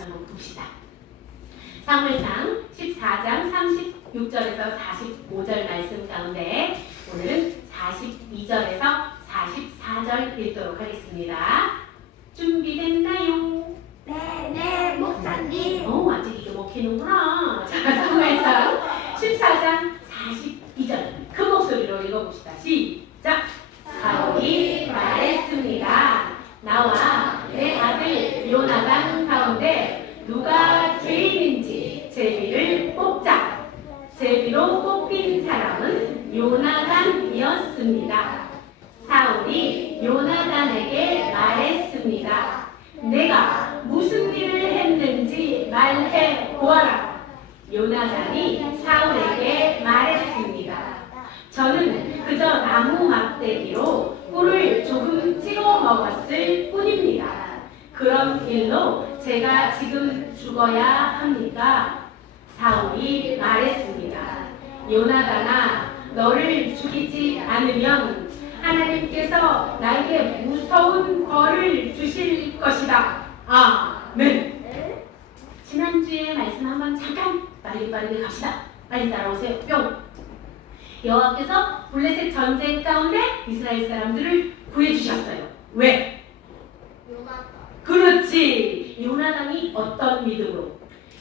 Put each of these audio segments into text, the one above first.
한번 봅시다. 사무엘상 14장 36절에서 45절 말씀 가운데 오늘은 42절에서 44절 읽도록 하겠습니다. 준비됐나요? 네, 목사님. 아직 이거 먹히는구나. 자, 사무엘상 14장 42절 큰 목소리로 읽어봅시다. 시작! 사울이 말했습니다. 나와 내 아들 요나단 가운데 누가 죄인인지 제비를 뽑자. 제비로 뽑힌 사람은 요나단이었습니다. 사울이 요나단에게 말했습니다. 내가 무슨 일을 했는지 말해 보아라. 요나단이 사울에게 말했습니다. 저는 그저 나무 막대기로 꿀을 조금 찍어 먹었을 뿐입니다. 그런 일로 제가 지금 죽어야 합니까? 사울이 말했습니다. 요나단아, 너를 죽이지 않으면 하나님께서 나에게 무서운 벌을 주실 것이다. 아멘. 지난주에 말씀 한번 잠깐 빠르게 갑시다. 빨리 따라오세요. 뿅. 여호와께서 블레셋 전쟁 가운데 이스라엘 사람들을 구해주셨어요. 왜? 요나단. 그렇지. 요나단이 어떤 믿음으로?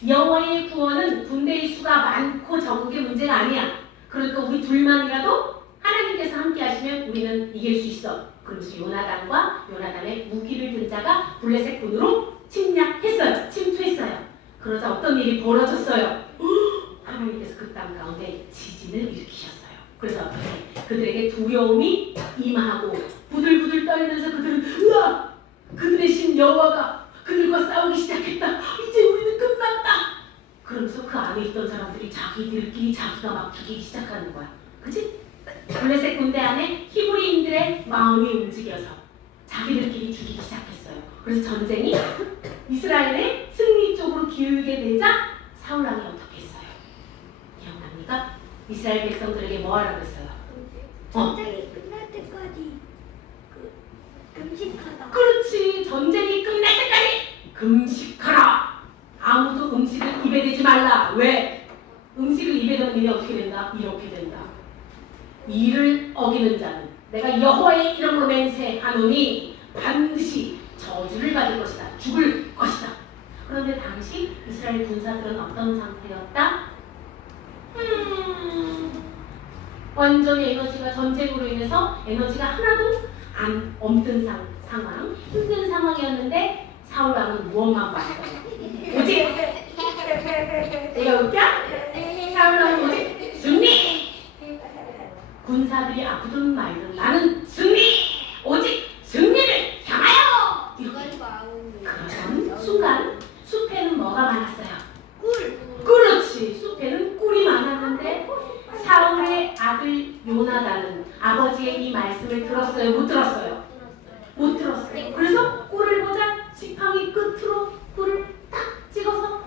여호와의 구원은 군대의 수가 많고 적은 게 문제가 아니야. 그러니까 우리 둘만이라도 하나님께서 함께 하시면 우리는 이길 수 있어. 그러면서 요나단과 요나단의 무기를 든 자가 블레셋 군으로 침투했어요. 그러자 어떤 일이 벌어졌어요? 하나님께서 그 땅 가운데 지진을 일으키셨어요. 그래서 그들에게 두려움이 임하고 부들부들 떨면서 그들은 우와! 그들의 신 여호와가 그들과 싸우기 시작했다. 이제 우리는 끝났다. 그러면서 그 안에 있던 사람들이 자기들끼리 자기가 막 죽이기 시작하는 거야. 그치? 블레셋 군대 안에 히브리인들의 마음이 움직여서 자기들끼리 죽이기 시작했어요. 그래서 전쟁이 이스라엘의 승리 쪽으로 기울게 되자 사울 왕이 어떻게 했어요? 기억납니까? 이스라엘 백성들에게 뭐 하라고 했어요? 전쟁이 끝날 때까지 금식하다. 그렇지. 전쟁이 끝날 때까지 금식하라. 아무도 음식을 입에 대지 말라. 왜? 음식을 입에 대면 일이 어떻게 된다? 이렇게 된다. 이를 어기는 자는 내가 여호와의 이름으로 맹세하노니 반드시 저주를 받을 것이다. 죽을 것이다. 그런데 당시 이스라엘 군사들은 어떤 상태였다? 완전히 에너지가 전쟁으로 인해서 에너지가 하나도 안 없는 상황, 힘든 상황이었는데 사울 왕은 무엇만 봤어요? 뭐지? 내가 웃겨? 사울 왕은 뭐지? 승리! 군사들이 아프든 말든 나는 승리! 오직 승리를 향하여! 그런 순간 숲에는 뭐가 많았어요? 꿀. 그렇지. 숲에는 꿀이 많았는데 사울의 아들 요나단은 아버지의 이 말씀을 들었어요? 못 들었어요? 못 들었어요. 그래서 꿀을 보자 지팡이 끝으로 꿀을 딱 찍어서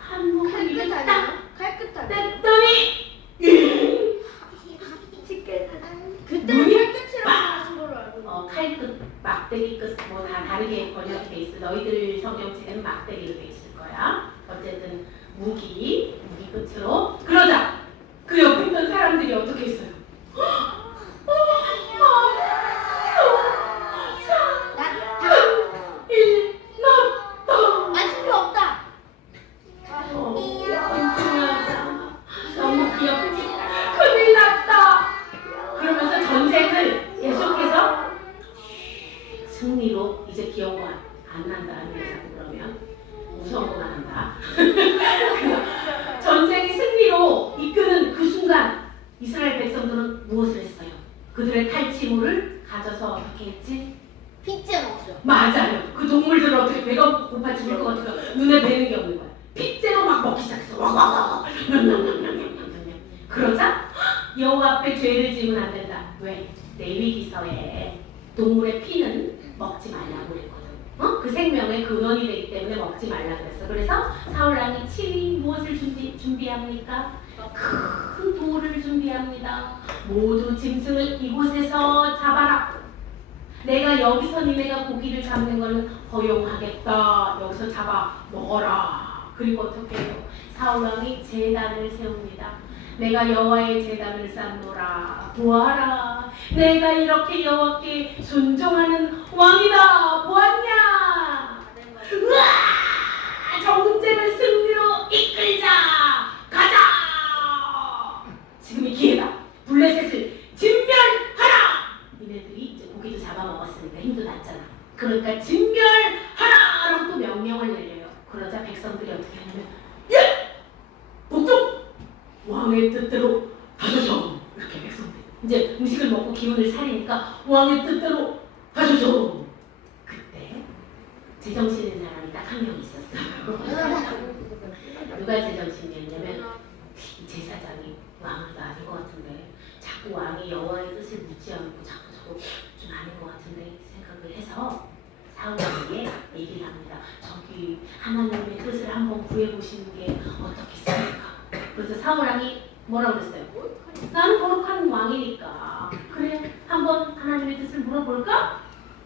한 모금을 딱 뗐더니 그때 눈이 칼끝이라고 하신 걸로 알고 있는데. 칼끝, 막대기 끝 뭐 다 다르게 번역돼 있어. 너희들 성경책에는 막대기로 돼 있을 거야. 어쨌든 무기 끝으로. 그러자 그 옆에 있던 사람들이 어떻게 했어요? 필요 없다. 너무 귀엽지? 큰일 났다. 그러면서 전쟁을 계속해서 승리로 이제 기억이 안 난다는 게 자꾸 그러면 무서운 것만 한다. 전쟁이 승리로 이끄는 그 순간 이스라엘 백성들은 무엇을 했어요? 그들의 탈취물을 가져서 어떻게 했지? 피자 먹었어. 맞아요. 그 동물들은 어떻게 배가 고파 죽을 것 같으니까 눈에 뵈는 게 없는 거야. 핏째로 막 먹기 시작했어. 와와와. 그러자 여호와 앞에 죄를 지으면 안 된다. 왜? 레위기서에 동물의 피는 먹지 말라고 그랬거든. 그 생명의 근원이 되기 때문에 먹지 말라고 그랬어. 그래서 사울 왕이 친히 무엇을 준비합니까? 큰 돌을 준비합니다. 모두 짐승을 이곳에서 잡아라. 내가 여기서 니네가 고기를 잡는 거는 허용하겠다. 여기서 잡아 먹어라. 그리고 어떻게 해요? 사울왕이 제단을 세웁니다. 내가 여호와의 제단을 쌓노라. 보아라. 내가 이렇게 여호와께 순종하는 왕이다. 보았냐? 우와! 정쟁을 승리로 이끌자. 가자. 지금이 기회다. 블레셋을 진멸하라. 니네들이 이제 고기도 잡아먹었으니까 힘도 났잖아. 그러니까 진멸하라라고 또 명령을 내려요. 그러자 백성들이 어떻게 하냐면 예! 복종! 왕의 뜻대로 하소서. 이렇게 백성들 이제 음식을 먹고 기운을 차리니까 왕의 뜻대로 하소서. 그때 제정신 있는 사람이 딱 한 명 있었어요. 누가 제정신이었냐면 제사장이 왕도 아닌 것 같은데 자꾸 왕이 여호와의 뜻을 묻지 않고 자꾸 저거 좀 아닌 것 같은데 생각을 해서 사울에게 얘기를 합니다. 저기 하나님의 뜻을 한번 구해보시는 게 어떻겠습니까? 그래서 사울왕이 뭐라고 그랬어요? 나는 거룩한 왕이니까 그래 한번 하나님의 뜻을 물어볼까?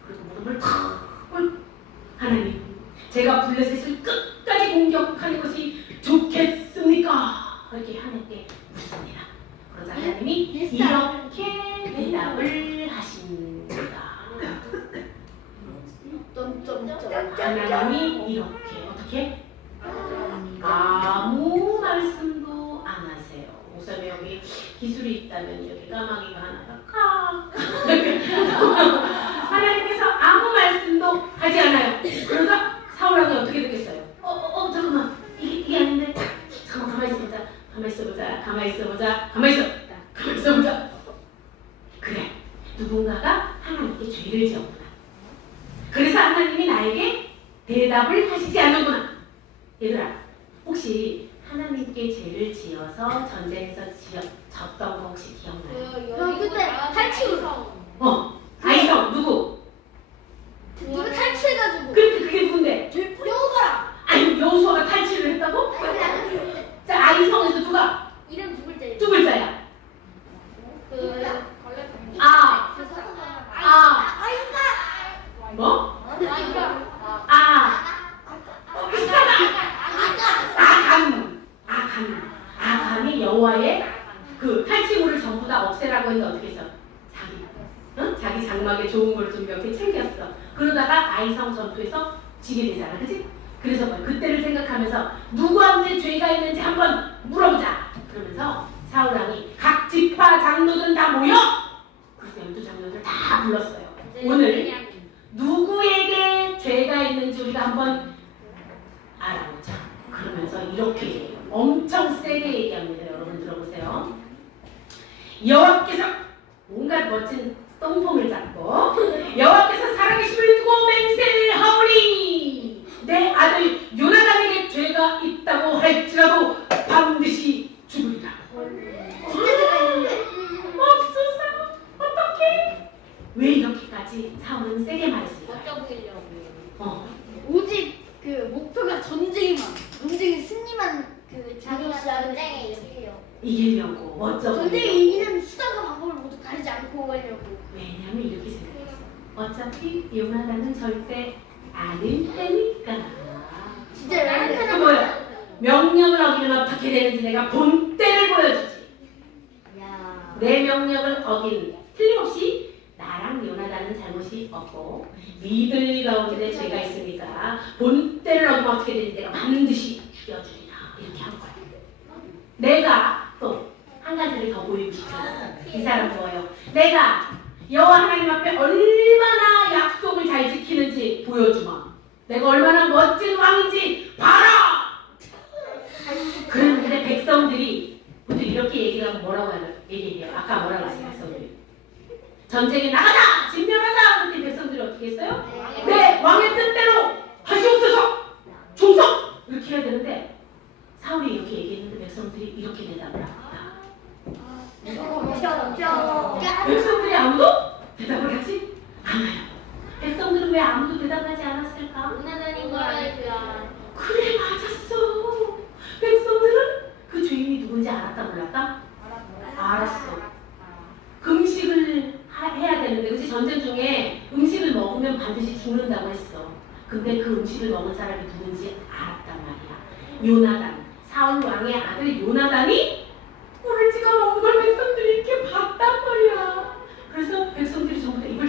그리고 무릎을 꿇고 하나님 제가 블레셋을 끝까지 공격하는 것이 좋겠습니까? 이렇게 하나님께 묻습니다. 그러자 하나님이 이렇게 대답을 하십니다. 하나님이 이렇게 어떻게? 아무 말씀도 안 하세요. 목사님 여기 기술이 있다면 이렇게 까마귀가 하나가 까 하나님께서 아무 말씀도 하지 않아요. 그러자 사울왕이 어떻게 됐겠어요? 잠깐만 이게 아닌데 잠깐 가만히 있어보자. 그래 누군가가 하나님께 죄를 지었구나. 그래서 하나님이 나에게 대답을 하시지 않는구나. 얘들아 혹시 하나님께 죄를 지어서 전쟁에서 졌던 거 혹시 기억나요? 그때 탈출. 아이성 누구? 누가 탈출해가지고. 그게 누군데? 여우가라. 아니 여호수아가 탈출을 했다고? 자 아이성에서 누가? 이름 두 글자야. 뭐? 아간이 여호와의 그 탈취물을 전부 다 없애라고 했는데 어떻게 했어? 자기 장막에 좋은 걸 좀 몇 개 챙겼어. 그러다가 아이성 전투에서 지게 되잖아, 그치? 그래서 그때를 생각하면서 누구한테 죄가 있는지 한번 물어보자. 그러면서 사울왕이 각 지파 장로들은 다 모여. 그래서 12장로들 다 불렀어요. 오늘 누구에게 죄가 있는지 우리가 한번 알아보자. 그러면서 이렇게 엄청 세게 얘기합니다. 여러분 들어보세요. 여호와께서 온갖 멋진 똥폼을 잡고 여호와께서 살아계심을 두고 맹세를 하오니 내 아들 요나단에게 죄가 있다고 할지라도 반드시 죽으리라. 없소서. 어떡해? 왜 이렇게까지 사울은 세게 말했을까요? 오직 그 목표가 전쟁이 승리만 그 자기가 전쟁에 이기려고. 이기려고 멋져 전쟁에 보이려고. 이기는 수단과 방법을 모두 가리지 않고 가려고. 왜냐면 이렇게 생각했어. 어차피 요나단은 절대 아닐 테니까. 진짜 그 뭐야? 명령을 어기면 어떻게 되는지 내가 본때를 보여주지. 야. 내 명령을 어긴 틀림없이 나랑 요나단은 잘못이 없고 니들 가운데 죄가 있으니까 본때를 어기면 어떻게 되는지 내가 반드시 죽여주리라. 이렇게 한 거야. 내가 또 한 가지를 더 보이고 싶어요. 이 사람 뭐예요? 내가 여호와 하나님 앞에 얼마나 약속을 잘 지키는지 보여주마. 내가 얼마나 멋진 왕인지 봐라. 그런데 백성들이 보통 이렇게 얘기하면 뭐라고 얘기해요? 아까 뭐라고 했어요? 백성들이 전쟁에 나가자! 진멸하자! 그때 백성들이 어떻게 했어요? 네! 왕의 뜻대로 하시옵소서! 충성! 이렇게 해야 되는데 사울이 이렇게 얘기했는데 백성들이 이렇게 대답을 합니다. 백성들이 아무도 대답을 하지 않아요. 백성들은 왜 아무도 대답하지 않았을까? 그래 맞았어. 백성들은 그 죄인이 누군지 알았다 몰랐다? 알았어. 음식을 해야 되는데 그치? 전쟁 중에 음식을 먹으면 반드시 죽는다고 했어. 근데 그 음식을 먹은 사람이 누군지 알았단 말이야. 요나단, 사울 왕의 아들 요나단이 꿀을 찍어 먹는 걸 백성들이 이렇게 봤단 말이야. 그래서 백성들이 전부 다 이걸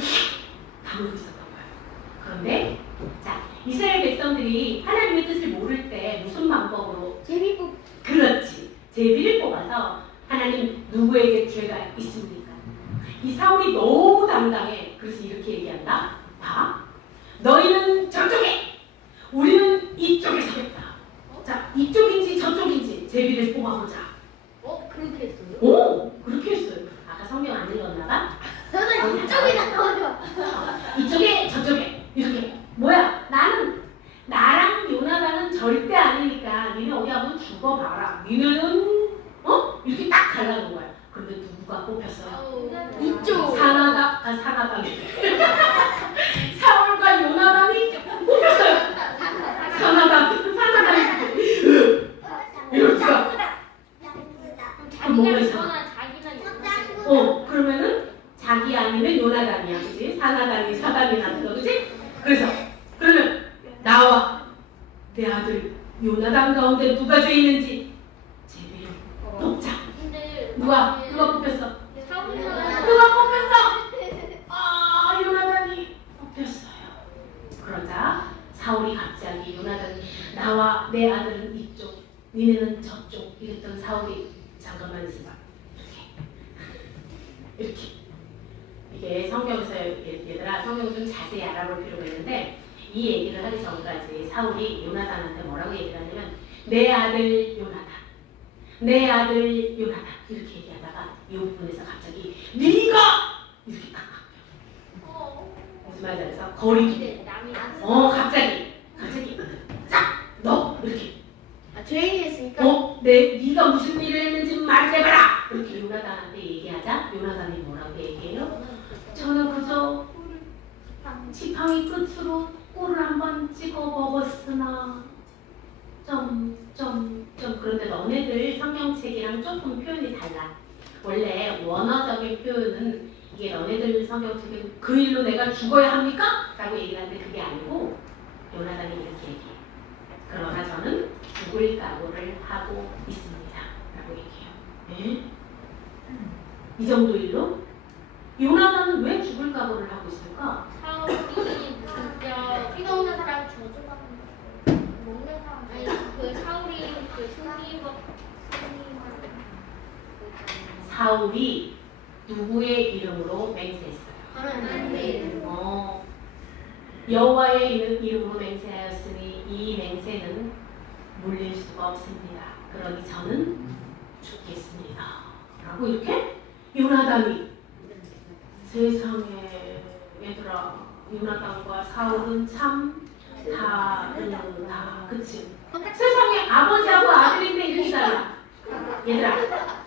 다물고 있었던 거야. 그런데 자, 이스라엘 백성들이 하나님의 뜻을 모를 때 무슨 방법으로 제비뽑. 그렇지. 제비를 뽑아서 하나님 누구에게 죄가 있습니까? 이 사울이 너무 당당해. 그래서 이렇게 얘기한다. 봐. 너희는 저쪽에, 우리는 이쪽에 서겠다. 자, 이쪽인지 저쪽인지 제비를 뽑아보자. 그렇게 했어요? 오, 그렇게 했어요. 아까 성경 안 읽었나 봐? 저는 이쪽이 나와요. 이쪽에 저쪽에 이렇게. 뭐야? 나랑 요나단은 절대 아니니까 니네 어디 한번 죽어봐라. 니네는 이렇게 딱 갈라놓은 거야. 그런데 누가 뽑혔어요? 이쪽. 사나단이 사울과 요나단이 뽑혔어요. 사나단이 이렇게가 뭔가 이상해. 그러면은 자기 아니면 요나단이야, 그지? 사나단이 사단이 났어, 그지? 그래서 그러면 나와 내 아들 요나단 가운데 누가 죄 있는지 제비를 뽑자. 누가 뽑혔어? 누가 뽑혔어? 아, 요나단이 뽑혔어요. 그러자 사울이 갑자기 요나단이 나와 내 아들은 이쪽, 니네는 저쪽 이랬던 사울이 잠깐만 있어봐. 이렇게 이게 성경에서 얘들아 성경 좀 자세히 알아볼 필요가 있는데 이 얘기를 하기 전까지 사울이 요나단한테 뭐라고 얘기를 하냐면 내 아들 요나단, 내 아들 요나단 이렇게 얘기하다가 이 부분에서 갑자기 네가 이렇게 딱 바뀌어. 무슨 말인지 알아서 거리두기. 갑자기 자, 너 이렇게. 조용히 했으니까. 네가 무슨 일을 했는지 말해봐라. 이렇게 요나단한테 얘기하자. 요나단이 뭐라고 얘기해요? 저는 그저 지팡이 끝으로 꿀을 한번 찍어 먹었으나 그런데 너네들 성경책이랑 조금 표현이 달라. 원래 원어적인 표현은 이게 너네들 성경책에 그 일로 내가 죽어야 합니까? 라고 얘기를 하는데 그게 아니고 요나단이 이렇게 얘기해. 그러나 저는 죽을 각오를 하고 있습니다. 라고 얘기해요. 네? 이 정도 일로? 요나단은 왜 죽을 각오를 하고 있을까? 사울이 진짜 피가 오는 사람 저주받는 먹는 사람 아니 그 사울이 그 사울이 누구의 이름으로 맹세했어요? 하나님 여호와의 이름으로 맹세하였으니 이 맹세는 물릴 수가 없습니다. 그러니 저는 죽겠습니다. 라고 이렇게 요나단이 세상에 얘들아 요나단과 사울은 참 다르다. 그치? 세상에 아버지하고 아들인데 이렇게 달라. 얘들아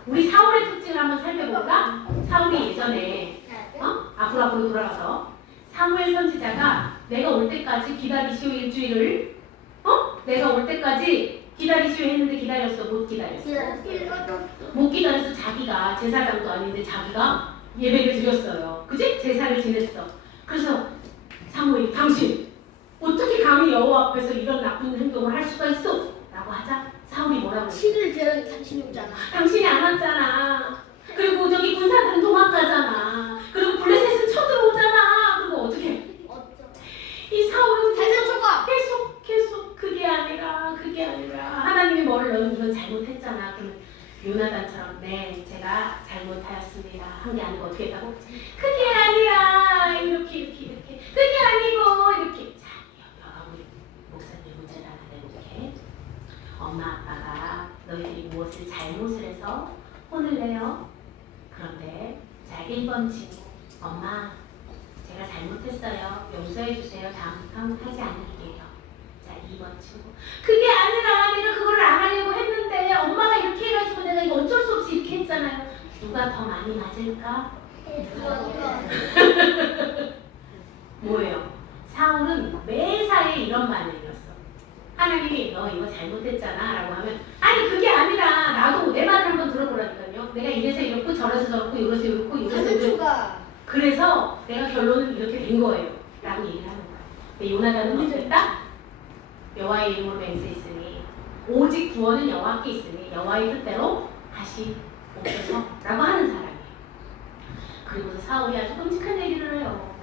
우리 사울의 특징을 한번 살펴볼까? 사울이 예전에 앞으로 돌아가서 사무엘 선지자가 내가 올 때까지 기다리시오 일주일을 내가 올 때까지 기다리시오 했는데 기다렸어? 못 기다렸어? 못 기다려서 자기가 제사장도 아닌데 자기가 예배를 드렸어요. 그지? 제사를 지냈어. 그래서 사무엘이 당신 어떻게 감히 여호와 앞에서 이런 나쁜 행동을 할 수가 있어? 라고 하자 사울이 뭐라고 했어? 7일 제라기 당신이 오잖아. 당신이 안 왔잖아. 그리고 저기 군사들은 도망가잖아. 그리고 블레셋은 쳐들어오잖아. 그리고 어떻게 해? 이 사울은 계속 그게 아니라 하나님이 뭐를 너는 잘못했잖아. 그러면 요나단처럼 네 제가 잘못하였습니다 한 게 아니고 어떻게 했다고? 그게 아니라 이렇게 그게 아니고 이렇게. 자 여가 우리 목사님 문제를 하나 내볼게. 엄마 아빠가 너희들이 무엇을 잘못을 해서 혼을 내요. 그런데 자 1번 친구 엄마 제가 잘못했어요. 용서해 주세요. 다음부터 하지 않을게요. 자 2번 친구 그게 아니라 내가 그걸 안 하려고 했는데 엄마가 이렇게 해가지고 내가 이거 어쩔 수 없이 이렇게 했잖아요. 누가 더 많이 맞을까? 뭐예요? 사울은 매사에 이런 반응이었어. 하나님이 너 이거 잘못했잖아 라고 하면 아니 그게 아니라 나도 내 말을 한번 들어보라니까요. 내가 이래서 이렇고 저래서 저렇고 이래서 이렇고 이래서 이렇고 그래서 내가 결론은 이렇게 된 거예요 라고 라고 얘기를 하는 거야. 근데 요나단은 어땠다? 여호와의 이름으로 맹세했으니 오직 구원은 여호와께 있으니 여호와의 뜻대로 다시 오셔서 라고 하는 사람이에요. 그리고서 사울이 아주 끔찍한 얘기를 해요.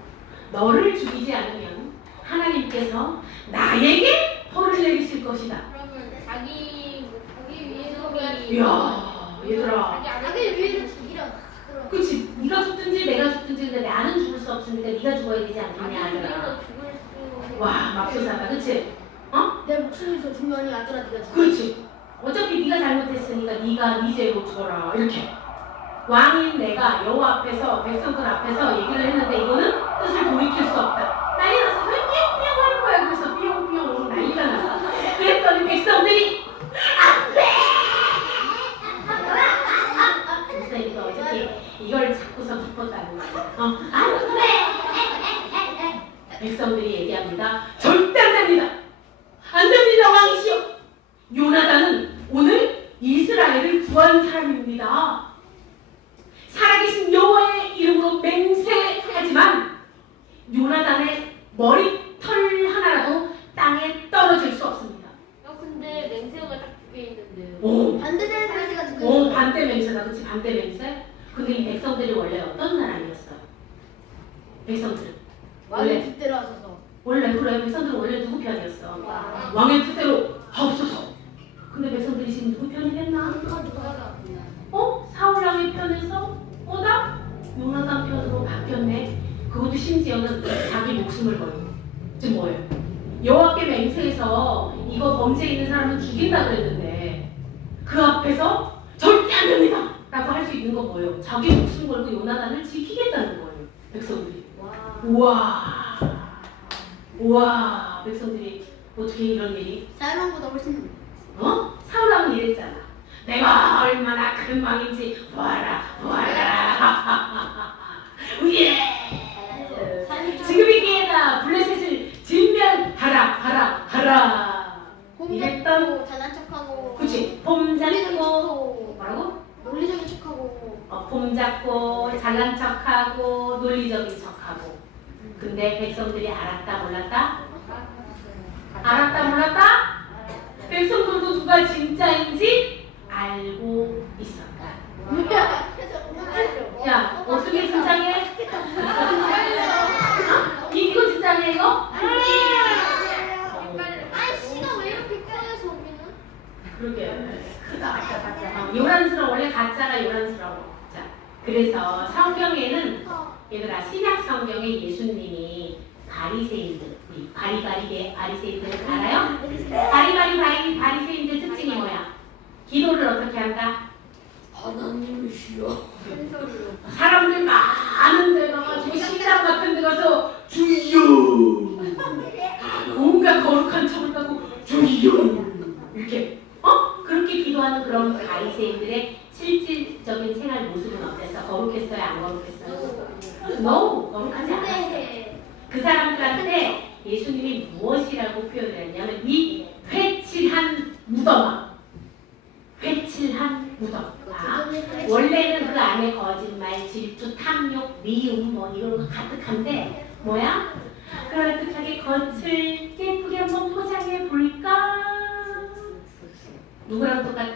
너를 죽이지 않으면 하나님께서 나에게 벌을 내리실 것이다. 그러면 자기 위해서 이야 얘들아, 자기를 위해서 죽이려. 그치? 네가 죽든지 내가 죽든지 근데 나는 죽을 수 없으니까 네가 죽어야 되지 않느냐 자기 아들아. 위해서 죽을 수 와 맙소사다, 그치? 어? 내 목숨이 더 중요하니 아들아 네가 죽여. 그렇지. 어차피 네가 잘못했으니까 네가 네 죄로 죽어라 이렇게. 왕인 내가 여호와 앞에서 백성들 앞에서 얘기를 했는데 이거는 뜻을 돌이킬 수 없다. 난리 났어. 왜 삐용삐용 하는 거야. 그래서 삐용삐용 난리가 났어. 그랬더니 백성들이 안돼. 그래서 이거 어저께 이걸 잡고서 기뻤다는 거야. 안돼. 백성들이 얘기합니다. 절대 안 됩니다. 안 됩니다, 왕이시여. 요나단은 오늘 이스라엘을 구한 사람입니다. 살아계신 여호와의 이름으로 맹세하지만 요나단의 머리털 하나라도 땅에 떨어질 수 없습니다. 근데 맹세가 딱 두 개 있는데. 오, 반대되는 맹세가 두 개. 있어. 반대 맹세다, 그렇지? 반대 맹세. 근데 이 백성들이 원래 어떤 사람이었어요? 백성들은 왕의 뜻대로 하셔서. 원래 그래, 백성들은 원래 누구 편이었어? 와. 왕의 뜻대로 하옵소서. 근데 백성들이 지금 누구 편이 됐나? 사울 왕의 편에서 나 요나단 편으로 바뀌었네. 그것도 심지어는 자기 목숨을 걸고. 지금 뭐예요? 여호와께 맹세해서 이거 범죄 있는 사람은 죽인다 그랬는데 그 앞에서 절대 안 됩니다 라고 할 수 있는 건 뭐예요? 자기 목숨 걸고 요나단을 지키겠다는 거예요. 백성들이. 우와. 우와. 백성들이 어떻게 이런 일이? 사울왕보다 훨씬. 사울 왕은 이랬잖아. 내가 얼마나 큰 왕인지 보아라 보아라. 예. 지금 이 기회다. 블레셋을 진멸하라. 이랬던. 잘난 척하고. 그치. 폼 잡고 뭐라고? 논리적인 척하고. 폼 잡고 잘난 척하고 논리적인 척하고. 근데 백성들이 알았다 몰랐다? 알았다 몰랐다? 백성들도 누가 진짜인지 알고 있었다. 야, 어떻게 진짜게? 이거 진짜네 이거? 씨가 왜 이렇게 꺼내서 우리는? 그러게. 가짜. 요란스러워. 원래 가짜가 요란스러워. 자, 그래서 성경에는 얘들아 신약 성경에 예수님이 바리새인들, 바리새인들 알아요? 바리새인들 특징이 뭐야? 기도를 어떻게 한다? 하나님이시여. 사람들 많은 데 가가지고 시장 같은 데 가서 주여 온갖 거룩한 척을 하고 주여 이렇게 그렇게 기도하는 그런 바리새인들의 실질적인 생활 모습은 어땠어? 거룩했어요? 안 거룩했어요? No, 거룩하지 않았어요. 그 사람들한테 예수님이 무엇이라고 표현을 했냐면 이 회칠한 무덤아. 회칠한 무덤. 원래는 그 안에 거짓말, 질투, 탐욕, 미움 뭐 이런 거 가득한데 뭐야? 그럴듯하게 겉을 예쁘게 한번 포장해 볼까? 누구랑 똑같아?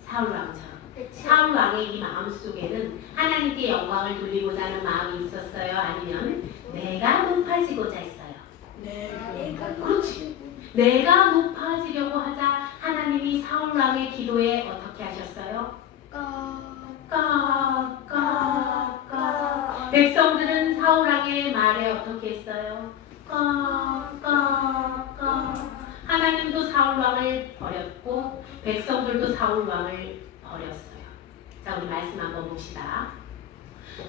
사울 왕처럼. 사울 왕의 이 마음 속에는 하나님께 영광을 돌리고자 하는 마음이 있었어요? 아니면 내가 높아지고자 했어요? 그렇지. 내가 높아지려고 하자 하나님이 사울 왕의 기도에 어떻게 하셨어요? 백성들은 사울 왕의 말에 어떻게 했어요? 하나님도 사울 왕을 버렸고 백성들도 사울 왕을 버렸어요. 자, 우리 말씀 한번 봅시다.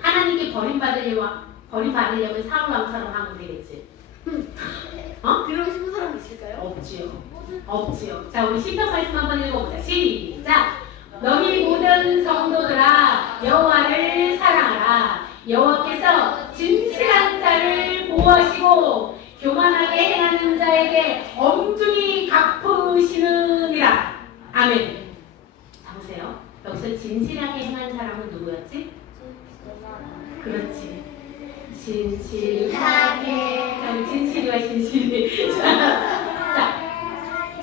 하나님께 버림받으려면 사울 왕처럼 하면 되겠지. 그러고 싶은 사람 있을까요? 없지요. 자, 우리 시편 말씀 한번 읽어보자. 시작. 너희 모든 성도들아 여호와를 사랑하라. 여호와께서 진실한 자를 보호하시고 교만하게 행하는 자에게 엄중히 갚으시느니라. 아멘. 자, 보세요. 여기서 진실하게 행한 사람은 누구였지? 그렇지. 진실하게 아니고 진실이와 진실이. 자,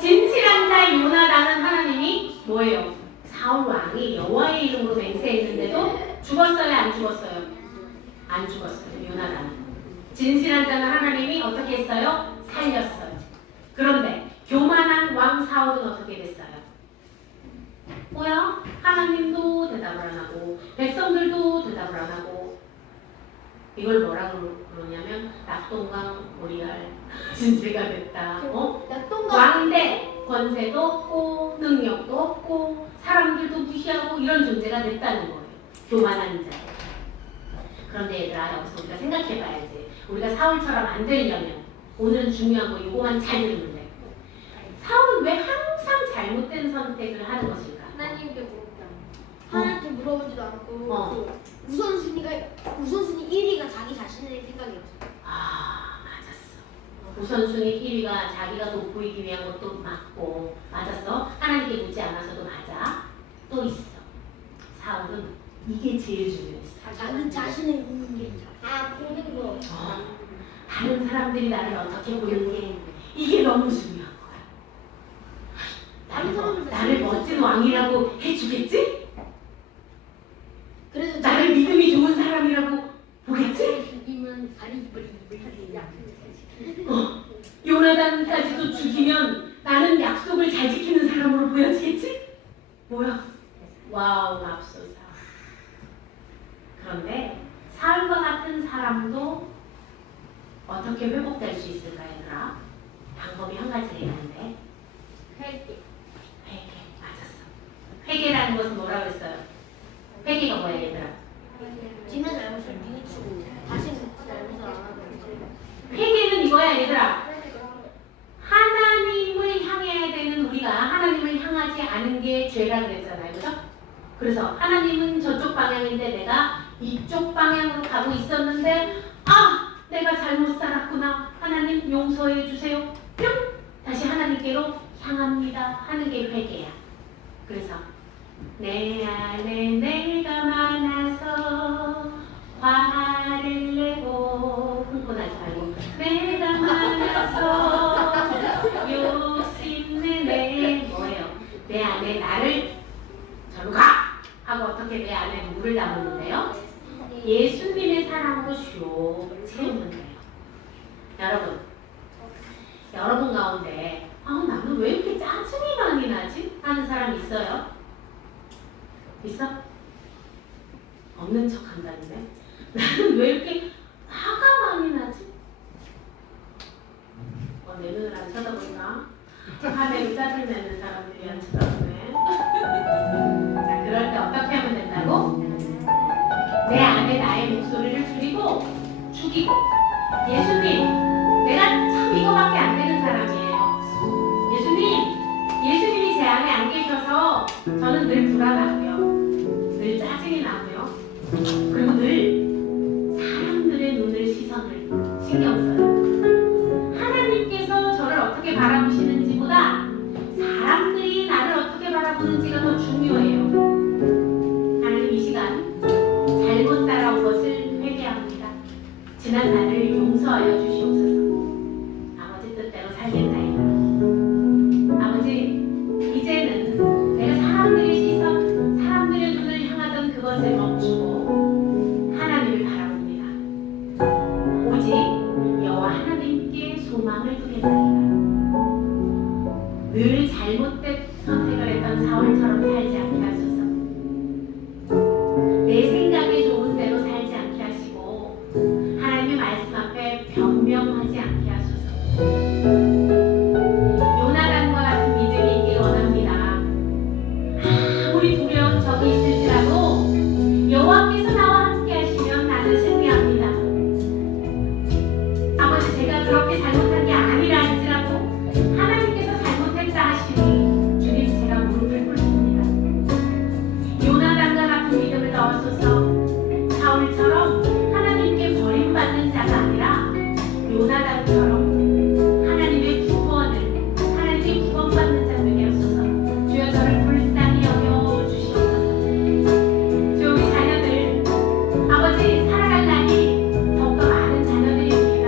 진실한 자 요나단은 하나님이 뭐예요? 사울 왕이 여호와의 이름으로 맹세했는데도 죽었어요? 안 죽었어요? 안 죽었어요. 요나단. 진실한 자는 하나님이 어떻게 했어요? 살렸어요. 그런데 교만한 왕 사울은 어떻게 됐어요? 뭐야? 하나님도 대답을 안 하고 백성들도 대답을 안 하고 이걸 뭐라고 그러냐면 낙동강 오리알 진세가 됐다. 낙동강 왕인데 권세도 없고 능력도 없고 사람들도 무시하고 이런 존재가 됐다는 거예요. 교만한 자. 그런데 얘들아 여기서 우리가 생각해봐야지. 우리가 사울처럼 안 되려면 오늘은 중요한 거 이거만 잘 들으면 돼. 사울은 왜 항상 잘못된 선택을 하는 것일까? 하나님께 물었다. 하나님께 물어보지도 않고 그 우선순위 1위가 자기 자신의 생각이었어. 아 맞았어. 우선순위 1위가 자기가 돋보이기 위한 것도 맞고 맞았어. 하나님께 묻지 않아서도 맞아. 또 있어. 사울은 이게 제일 중요했어. 자기 자신을 묻는 게 아, 보는 거. 다른 사람들이 나를 어떻게 보는게 이게 너무 중요한 거야. 다른 사람들 나를 멋진 왕이라고 해주겠지? 그래서 나를 믿음이 좋은 사람이라고 보겠지? 죽이면 다리 요나단까지도 죽이면 나는 약속을 잘 지키는 사람으로 보여지겠지? 뭐야? 와우, 맙소사. 그런데 사울과 같은 사람도 어떻게 회복될 수 있을까, 얘들아? 방법이 한 가지가 있는데 회개. 회개, 맞았어. 회개라는 것은 뭐라고 했어요? 회개가 뭐야, 얘들아? 지난 잘못을 뉘우치고 다시 그 잘못을 안 하고 회개는 이거야, 얘들아. 하나님을 향해야 되는 우리가 하나님을 향하지 않은 게 죄라 그랬잖아요. 그죠? 그래서 하나님은 저쪽 방향인데 내가 이쪽 방향으로 가고 있었는데 내가 잘못 살았구나. 하나님 용서해 주세요. 뿅! 다시 하나님께로 향합니다. 하는 게 회개야. 그래서 내 안에 내가 많아서 화를 내고 흥분하지 말고 내가 많아서 욕심내네 뭐예요? 내 안에 나를 저로 가! 하고 어떻게 내 안에 물을 담았는데요? 예수님의 사랑으로 슉 채우면 돼요. 여러분 가운데 나는 왜 이렇게 짜증이 많이 나지? 하는 사람 있어요? 있어? 없는 척 한다는데? 나는 왜 이렇게 화가 많이 나지? 내 눈을 안 쳐다보나? 화내고 짜증 내는 사람들이 안 쳐다보네. 자, 그럴 때 어떻게 하면 된다고? 내 안에 나의 목소리를 줄이고 죽이고 예수님, 내가 참 이거밖에 안 되는 사람이에요. 예수님이 제 안에 안 계셔서 저는 늘 불안하고요. 늘 짜증이 나고요. 그리고 늘 사람들의 눈을 시선을 신경 써요. 하나님께서 저를 어떻게 바라보시는지보다 사람들이 나를 어떻게 바라보는지가 더 중요해요. 하나님 이 시간 잘못 살아온 것을 회개합니다. 지난 날을 용서하여 주시옵소서. 아버지 뜻대로 살겠나이다. 아버지 이제는 내가 사람들의 시선, 사람들의 눈을 향하던 그것을 멈추고 하나님을 바라봅니다. 오직 여호와 하나님께 소망을 두겠나이다. 늘 잘못된 선택을 했던 사울처럼 살지 않게 하소서. 내 생각에 좋은 대로 살지 않게 하시고 하나님의 말씀 앞에 변명하지 않게 하소서. 요나단과 같은 믿음이 있길 원합니다. 아무리 두려운 적이 있을지라도 여호와께서 나와 함께 하시면 나는 승리합니다. 아버지 제가 그렇게 잘못한 게 아니라 할지라도 하나님께서 잘못했다 하시니 주님 제가 무릎을 꿇습니다. 요나단과 같은 믿음을 넣으소서. 사울처럼 하나님께 버림받는 자가 아니라 요나단처럼 하나님의 구원을 하나님의 구원받는 자 되게 하소서. 주여 저를 불쌍히 여겨 주시옵소서. 주여 우리 자녀들 아버지 살아갈 날이 더욱더 많은 자녀들입니다.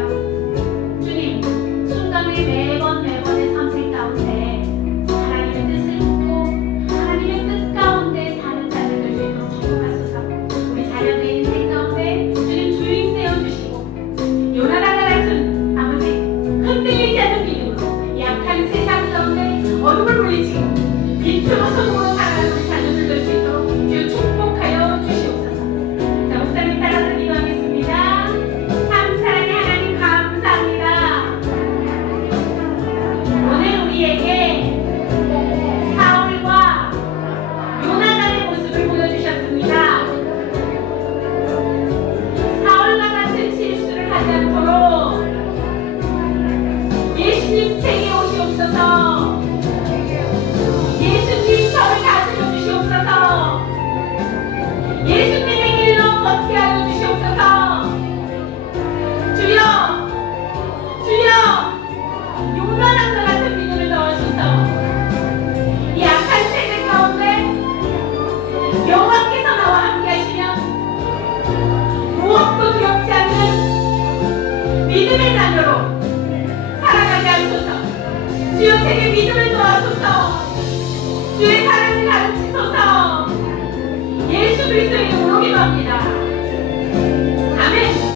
않도록 예수님 제게 오시옵소서. 예수님 저를 다스려 주시옵소서. 예수님의 길로 걷게 하여 주시옵소서. 주여, 주여, 용만한 것 같은 믿음을 넣으소서. 이 악한 세대 가운데 여호와께서 나와 함께 하시면 무엇도 두렵지 않는 믿음의 자녀로 살아가게 하소서. 주여 제게 믿음을 도와소서. 주의 사랑을 가르치소서. 예수 그리스도의 이름으로 기도합니다.